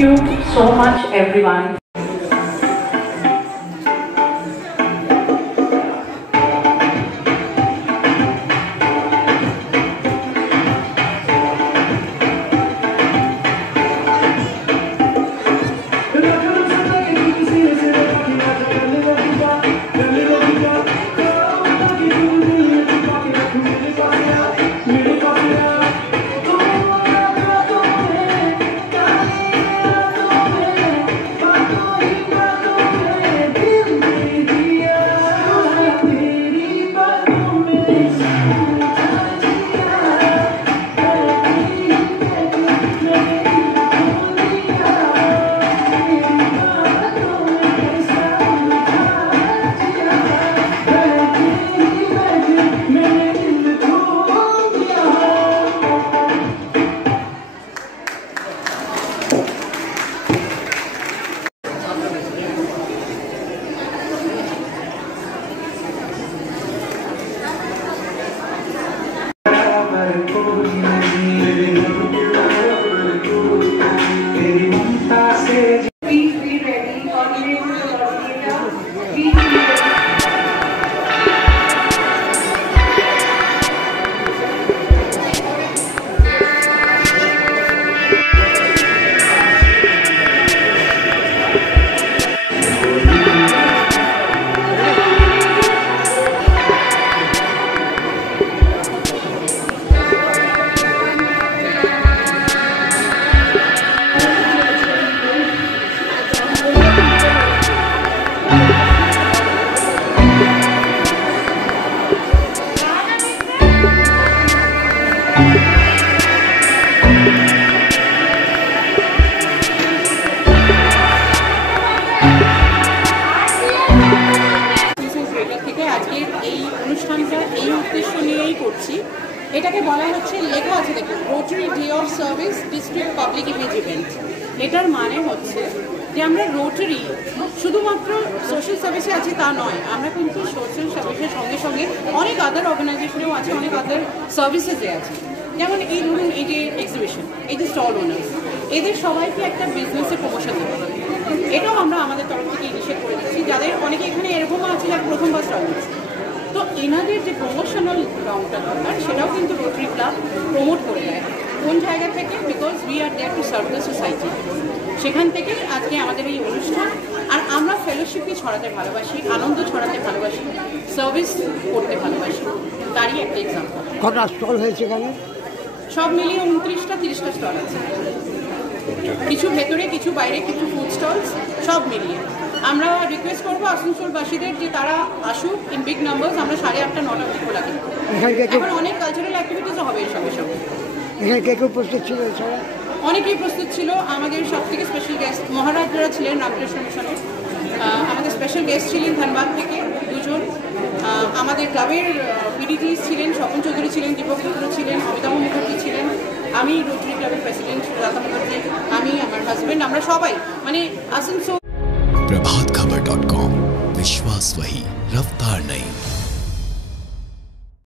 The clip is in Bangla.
you so much, everyone. এটাকে বলা হচ্ছে লেখা আছে দেখুন rotary day of service district public image event. এটার মানে হচ্ছে যে আমরা রোটারি শুধুমাত্র সোশ্যাল সার্ভিসে আছি তা নয়, আমরা কিন্তু সোশ্যাল সার্ভিসের সঙ্গে সঙ্গে অনেক আদার অর্গানাইজেশনেও আছে, অনেক আদার সার্ভিসেসে আছে। যেমন এই ধরুন এই যে এক্সিবিশন, এই যে স্টল ওনার, এদের সবাইকে একটা বিজনেসের প্রমোশন দেবো, এটাও আমরা আমাদের তরফ থেকে ইনিশিয়েট করে দিচ্ছি। যাদের অনেকে এখানে এরকমও আছে যারা প্রথমবার স্টল দিচ্ছে, তো এনাদের যে প্রমোশনাল গ্রাউন্ডটা দরকার সেটাও কিন্তু রোটারি ক্লাব প্রমোট করে দেয়। কোন জায়গা থেকে? Because we are there to serve the society. সেখান থেকে আজকে আমাদের এই অনুষ্ঠান। আর আমরা ফেলোশিপকে ছড়াতে ভালোবাসি, আনন্দ ছড়াতে ভালোবাসি, সার্ভিস করতে ভালোবাসি, তারই একটা এক্সাম্পল। কটা স্টল হয়েছে এখানে? সব মিলিয়ে 29টা 30টা স্টল আছে, কিছু ভেতরে, কিছু বাইরে, কিছু ফুড স্টলস, সব মিলিয়ে। আমরা রিকোয়েস্ট করবো আসানসোলবাসীদের যে তারা আসুক ইন বিগ নাম্বারস। আমরা 8:30 9টা অবধি খোলা কিন্তু এখন অনেক কালচারাল অ্যাক্টিভিটিসও হবে এর সঙ্গে সঙ্গে। এখানে কে কে উপস্থিত ছিল? এছাড়া অনেকেই প্রস্তুত ছিল। আমাদের সব থেকে স্পেশাল গেস্ট মহারাজরা ছিলেন রামকৃষ্ণ মিশনের, আমাদের স্পেশাল গেস্ট ছিলেন ধানবাদ থেকে 2 জন, আমাদের ক্লাবের পিডিটি ছিলেন, স্বপন চৌধুরী ছিলেন, দীপক চৌধুরী ছিলেন, অমিতাভ মুখার্জি ছিলেন, আমি রোটারি ক্লাবের প্রেসিডেন্ট রাধা মুখার্জি, আমি, আমার হাজব্যান্ড, আমরা সবাই মানে আসানসোল। प्रभातखबर.com, विश्वास वही, रफ्तार नहीं।